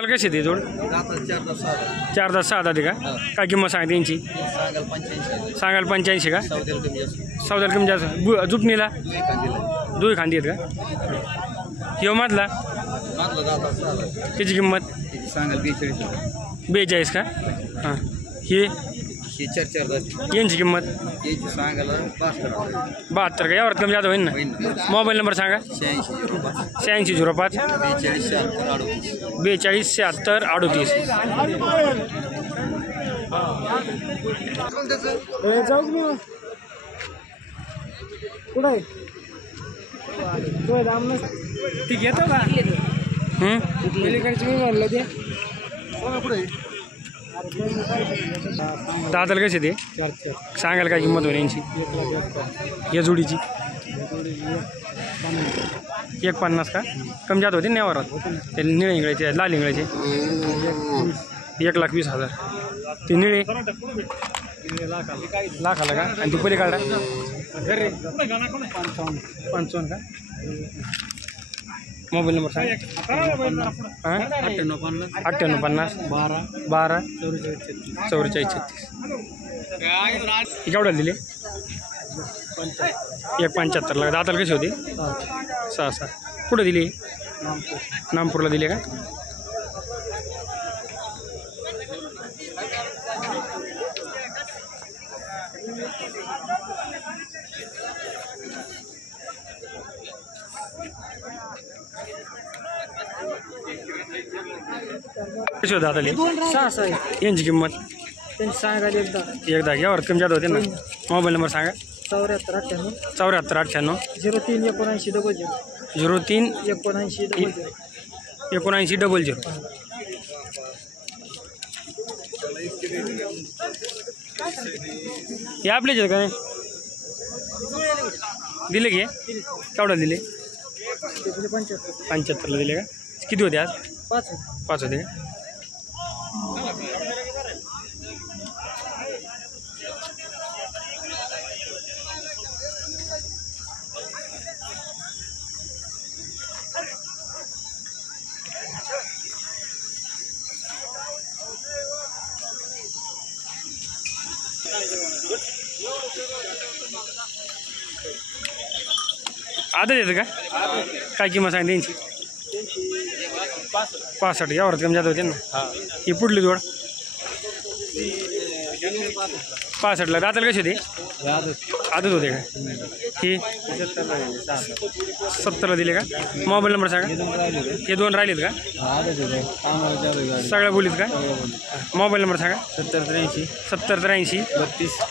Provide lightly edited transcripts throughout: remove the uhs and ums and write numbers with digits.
चल कशी ती जोड चार दस सहा दाती का काय किंमत सांगते यांची सांगाल 85 का सौद्याला कमी जास्त जुपणीला दुई खांदी आहेत का ह्यो मधला त्याची किंमत सांगाल 42 का हां ही यांची किंमत सांगायला 72 का यावर कमी जास्त होईल ना मोबाईल नंबर सांगा 8605 42 76 38 कुठे तो दाम ती घेतो का पलीकडचे मी म्हणलं ते कुठे दादाला कसे ते सांगायला काय किंमत होईल यांची या जोडीची 150 का कमी जात होते ना यावर ते निळे इंगळ्याचे लाल इंगळ्याचे 1,20,000 ते निळे लाखाला का आणि ती पलीकडा घरी 55 का मोबाईल नंबर सांग 9850 12 44 36 केवढ्याला दिले 1,75 दाताला कशी होती 6 कुठं दिली नामपूरला दिले का कशी होती दाताली 6 यांची किंमत त्यांनी सांगायला एकदा यावर कमी जात होते ना मोबाईल नंबर सांगा 74 98 74 98 03 79 00 03 79 00 हे आपलेच आहेत का नाही दिले की केवढा दिले 75ला दिले का किती होते आज 5 होते का आदत येतं का काय किंमत सांगते त्यांची 65 यावर कमी जात होते ना ही पुढली जोड 65ला दाताला कशी होती आदत होते का ही 70ला दिले का मोबाईल नंबर सांगा हे 2 राहिलेत का सगळ्या बोलीत का मोबाईल नंबर सांगा 70 83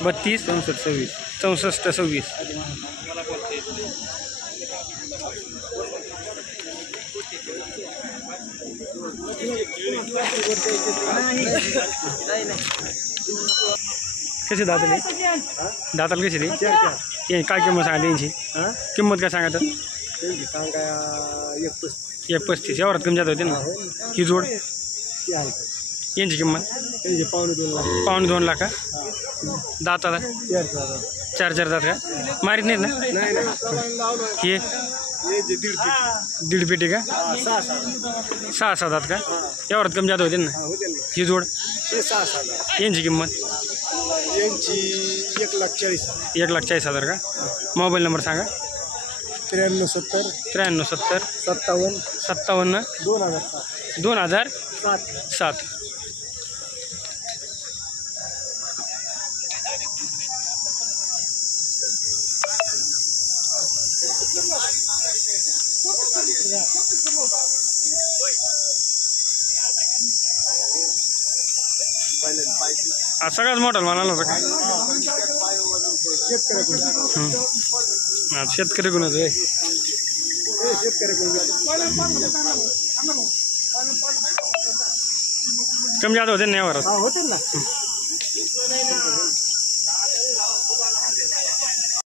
32 64 26 कसे दाताले दाताला कशी ती काय किंमत सांगा त्यांची किंमत काय सांगा तर 135 यावर कमी जात होते ना ही जोड यांची किंमत $2.5 लाख का दाताला 4 दात का मारीत नाहीत ना हे 1.5 पेटी का 6 दात का यावर कमी जात होते ना ही जोड यांची किंमत 1,40,000 का मोबाईल नंबर सांगा 93 70 57 2007 आज सगळ्यात मोठा म्हणाला होता आज शेतकरी कोणाच आहे कमी जात होते ना यावर होते ना